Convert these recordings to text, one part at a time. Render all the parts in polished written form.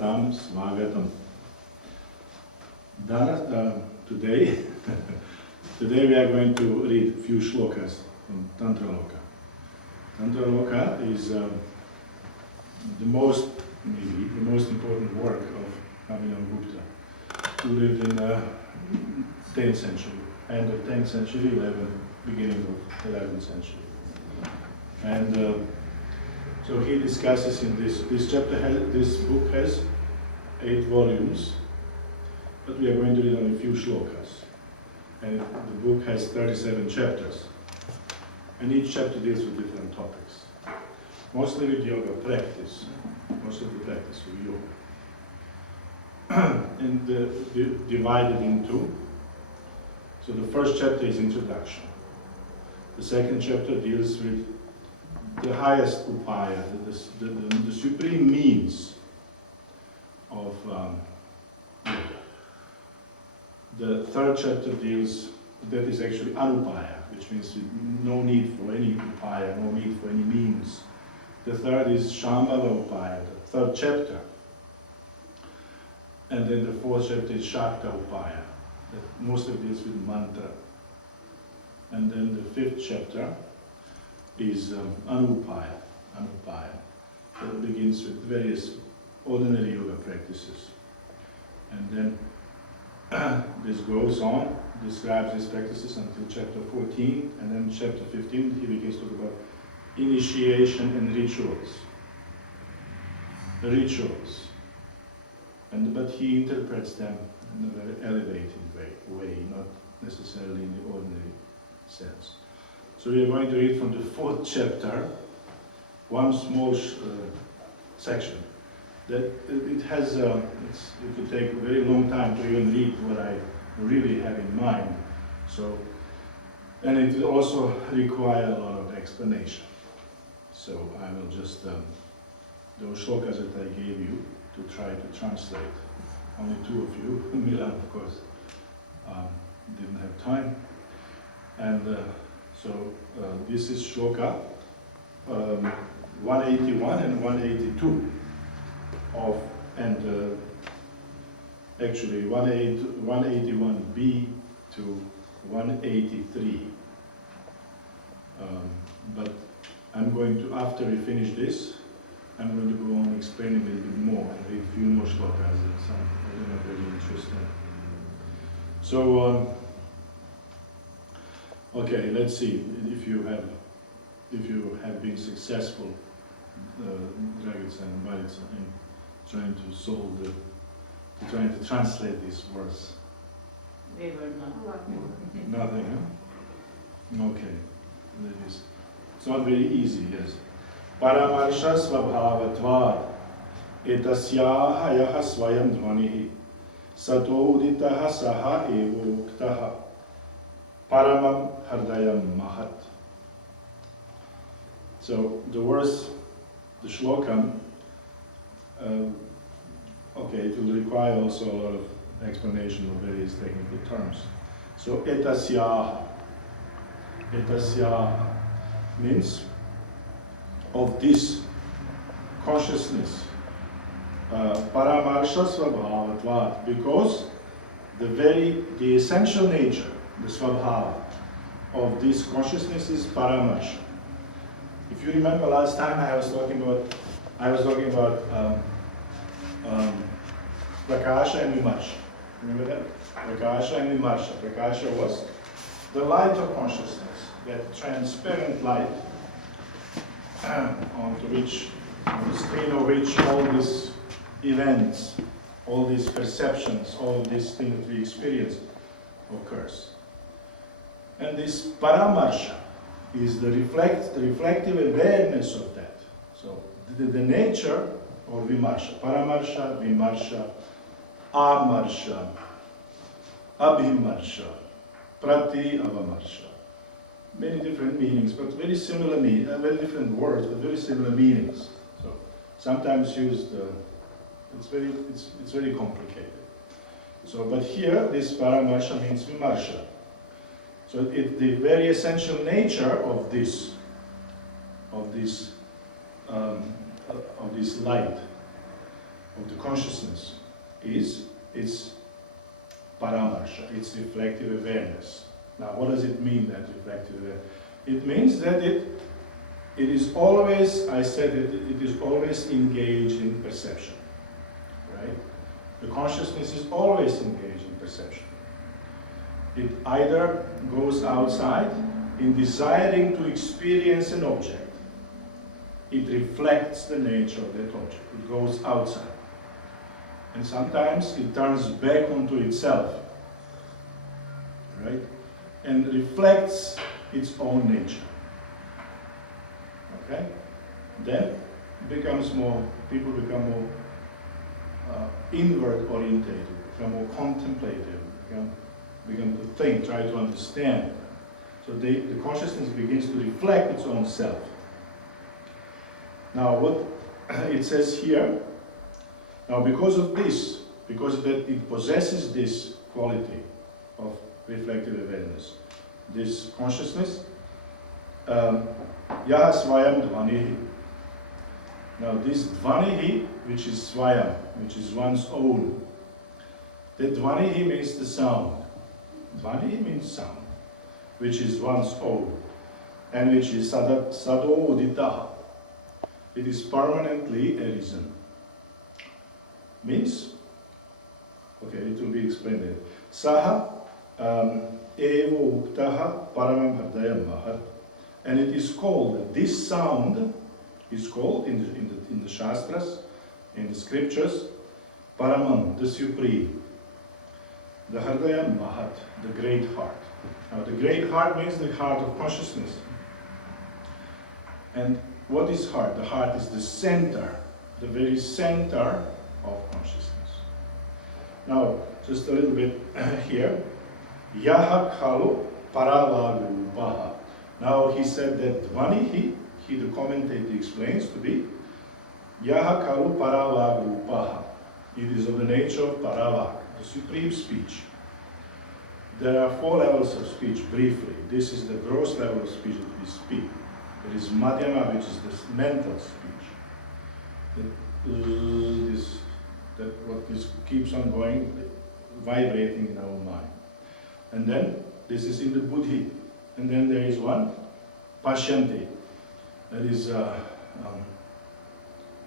Swagatam, Swagatam. Today, today we are going to read a few shlokas from Tantraloka. Tantraloka is maybe the most important work of Abhinavagupta, who lived in the 10th century, end of 10th century, beginning of 11th century. And so he discusses in this book has 8 volumes, but we are going to read only a few shlokas. And the book has 37 chapters. And each chapter deals with different topics. Mostly with yoga practice, most of the practice of yoga. And divided into, so the first chapter is introduction. The second chapter deals with the highest upaya, the supreme means of yoga. The third chapter that is actually anupaya, which means no need for any upaya, no need for any means. The third is Shambhala upaya, the third chapter. And then the fourth chapter is Shakta upaya, that mostly deals with mantra. And then the fifth chapter is anupaya, that begins with various ordinary yoga practices. And then this goes on, describes these practices until chapter 14, and then chapter 15 he begins to talk about initiation and rituals. But he interprets them in a very elevated way, not necessarily in the ordinary sense. So we are going to read from the 4th chapter, one small section. That it has, it could take a very long time to even read what I really have in mind. So, and it will also require a lot of explanation. So I will just, those shlokas that I gave you, to try to translate. Only 2 of you, Milan of course, didn't have time. And so this is shloka 181 and 182 actually 181b to 183. But I'm going to, after we finish this, I'm going to go on explaining a little bit more and read a few more shlokas that some of them are very interesting. So, okay, let's see if you have been successful, Dragica and Barica, in trying to trying to translate these words. They were not. Nothing, huh? Okay. It's not very easy, yes. Paramarsha svabhavatvad etasyaha yaha swayam dhvanihi sato uditaha saha evo uktaha paramam hardayam mahat. So the words, the shlokam, okay, it will require also a lot of explanation of various technical terms. So etasyaha means of this consciousness, paramarsha svabhavatvat, because the essential nature, the svabhava of this consciousness is paramarsha. If you remember last time I was talking about prakasha and vimarsha. Remember that? Prakasha and vimarsha. Prakasha was the light of consciousness, that transparent light on the screen of which all these events, all these perceptions, all these things that we experience occurs. And this paramarsha is the reflective awareness of that. So the nature of vimarsha, paramarsha, vimarsha, amarsha, abhimarsha, prati avamarsha. Many different meanings, but very similar very different words, but very similar meanings. So sometimes used, it's very complicated. So, but here this paramarsha means vimarsha. So the very essential nature of this light of the consciousness is its paramarsha, its reflective awareness. Now, what does it mean, that reflective awareness? It means that it is always, I said it is always engaged in perception, right? The consciousness is always engaged in perception. It either goes outside in desiring to experience an object. It reflects the nature of that object. It goes outside. And sometimes it turns back onto itself, right? And reflects its own nature. Okay? Then people become more inward orientated, become more contemplative, begin to think, try to understand. So the consciousness begins to reflect its own self. Now what it says here, now because of this, because that it possesses this quality of reflective awareness, this consciousness, Yaha Swayam Dvanihi. Now this Dvanihi, which is Swayam, which is one's own, that Dvanihi means the sound. Dvanihi means sound, which is one's own, and which is Sado Uditaha. It is permanently arisen. Means, okay, it will be explained there. Saha evo uktaha paramam hardayam mahat. And it is called, this sound is called in the Shastras, in the scriptures, paramam, the supreme. The hardayam mahat, the great heart. Now the great heart means the heart of consciousness. And what is heart? The heart is the center, the very center of consciousness. Now, just a little bit here. Yaha khalu paravagupaha. Now he said that Dvanihi, the commentator explains to be Yaha khalu paravagupaha. It is of the nature of paravag, the supreme speech. There are 4 levels of speech, briefly. This is the gross level of speech that we speak. There is madhyama, which is this mental speech. This keeps on going, vibrating in our mind. And then this is in the buddhi. And then there is one, pashyanti. That is,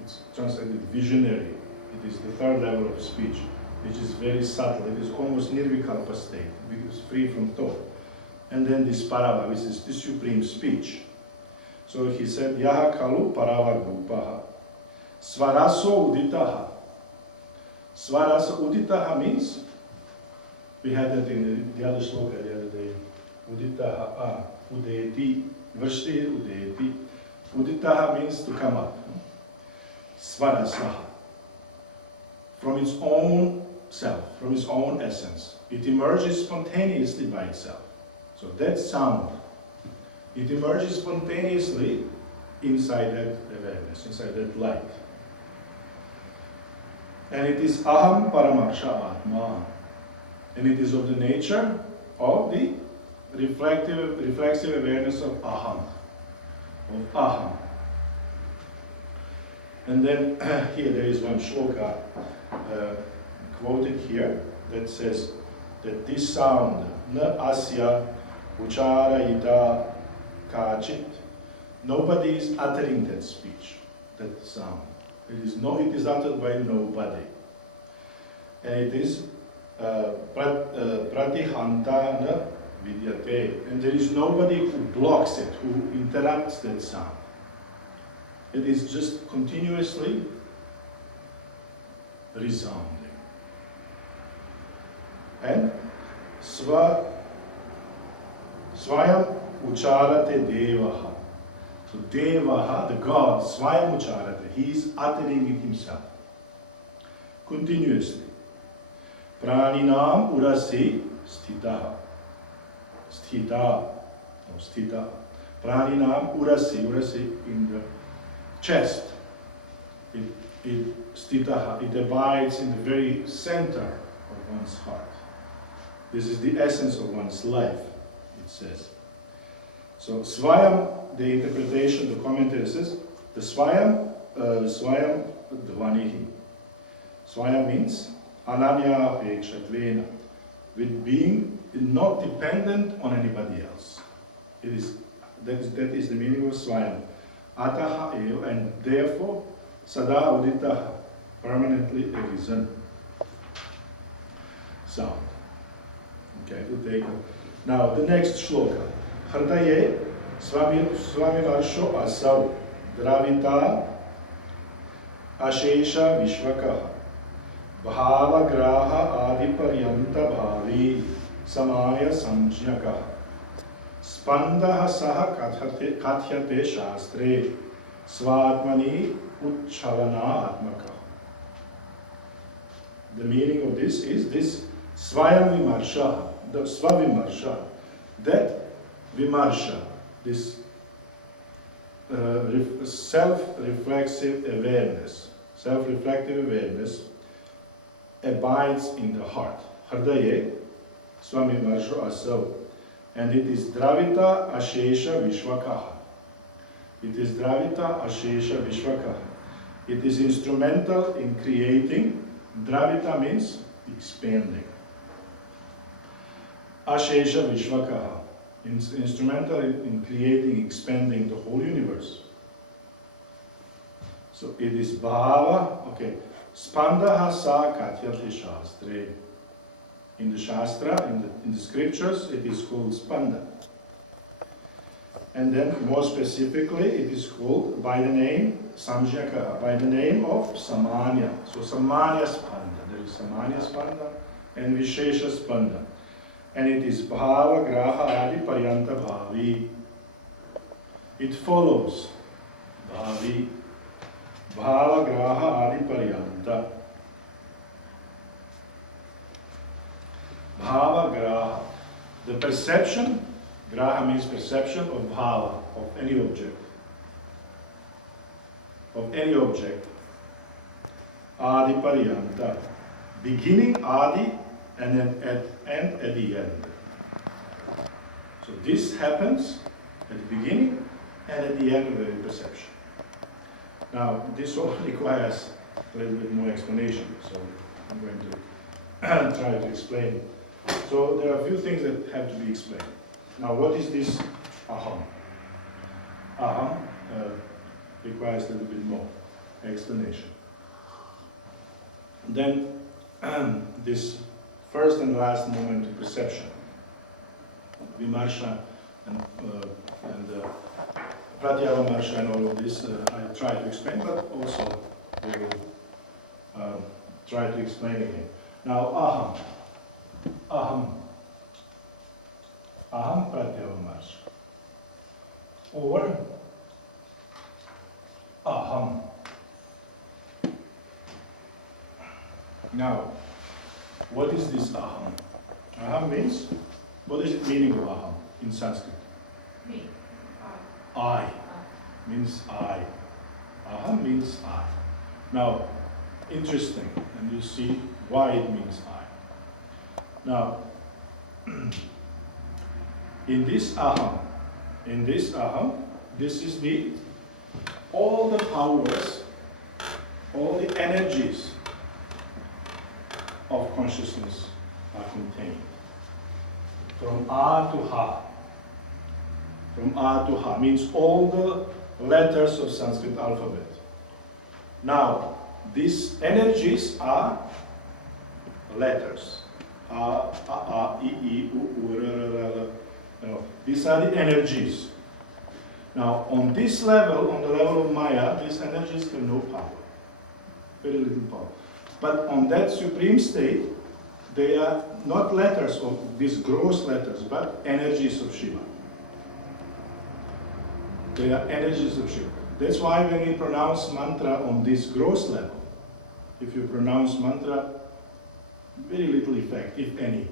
it's translated visionary. It is the 3rd level of speech, which is very subtle. It is almost nirvikalpa state, because free from thought. And then this parava, which is the supreme speech. So he said, Yaha kalu paravagupaha. Svaraso uditaha. Svaraso uditaha means, we had that in the other shloka the other day. Uditaha, udeti, vrshti udeti. Uditaha means to come up. Svarasaha. From its own self, from its own essence. It emerges spontaneously by itself. So that sound, it emerges spontaneously inside that awareness, inside that light. And it is aham paramarsha atma. And it is of the nature of the reflexive awareness of aham. Of aham. And then here there is one shloka quoted here that says that this sound, na asya ucharayita kachit, nobody is uttering that speech, that sound. It is uttered by nobody. And it is pratihanta na vidyate. And there is nobody who blocks it, who interrupts that sound. It is just continuously resounding. And svayam ucharate devaha. So devaha, the God, svayam ucharate, he is uttering it himself. Continuously. Praninam urasi sthitaha. Sthita. Praninam urasi in the chest. It abides in the very center of one's heart. This is the essence of one's life, it says. So Swayam, the interpretation, the commentary says, the Swayam Dvanihi. Swayam means ananya apekshatvena, with being not dependent on anybody else. That is the meaning of Swayam. Ataha eva, and therefore sada uditaha, permanently arisen. Sound. Okay, to take it. Now the next shloka. Hardaye Swami Varsho Asav Dravita Ashesha Vishwakaha Bhava Graha Adiparyanta Bhavi Samaya Samjnakaha Spandaha Saha Kathyate Shastre Svatmani Uchchalana Atmaka. The meaning of this is this Swayam Vimarsha, the Svavimarsha, that Vimarsha, this self-reflexive awareness, abides in the heart. Hardaye, Swami Varsho Asav, and it is Dravita Ashesha Vishwakaha. It is Dravita Ashesha Vishwakaha. It is instrumental in creating. Dravita means expanding. Ashesha Vishwakaha, instrumental in creating, expanding the whole universe. So it is Bhava, okay. Spandaha sa Katyati Shastre. In the Shastra, in the scriptures, it is called Spanda. And then more specifically, it is called by the name Samjaka, by the name of Samanya. So Samanya Spanda. There is Samanya Spanda and Vishesha Spanda. And it is Bhava Graha Adi Paryanta Bhavi. It follows Bhavi. Bhava Graha Adi Paryanta. Bhava Graha. The perception, Graha means perception of Bhava, of any object. Of any object. Adi Paryanta. Beginning Adi and at the end. So this happens at the beginning and at the end of the perception. Now this all requires a little bit more explanation, so I'm going to try to explain. So there are a few things that have to be explained. Now what is this aham? Aham requires a little bit more explanation. Then this first and last moment of perception, Vimarsha and Pratyavamarsha and all of this, I try to explain, but also we will try to explain again. Now, aham Pratyavamarsha, or aham. Now, what is this aham? Aham means, what is the meaning of aham in Sanskrit? Me. I. Means I. Aham means I. Now, interesting, and you see why it means I. Now, in this aham, this is all the powers, all the energies of consciousness are contained. From A to Ha. From A to Ha means all the letters of Sanskrit alphabet. Now, these energies are letters. A, I, I, U, R, R. These are the energies. Now, on this level, on the level of Maya, these energies have no power. Very little power. But on that supreme state, they are not letters of these gross letters, but energies of Shiva. They are energies of Shiva. That's why when we pronounce mantra on this gross level, if you pronounce mantra, very little effect, if any.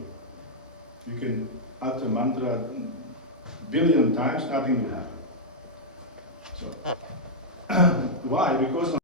You can utter mantra 1 billion times, nothing will happen. So, why? Because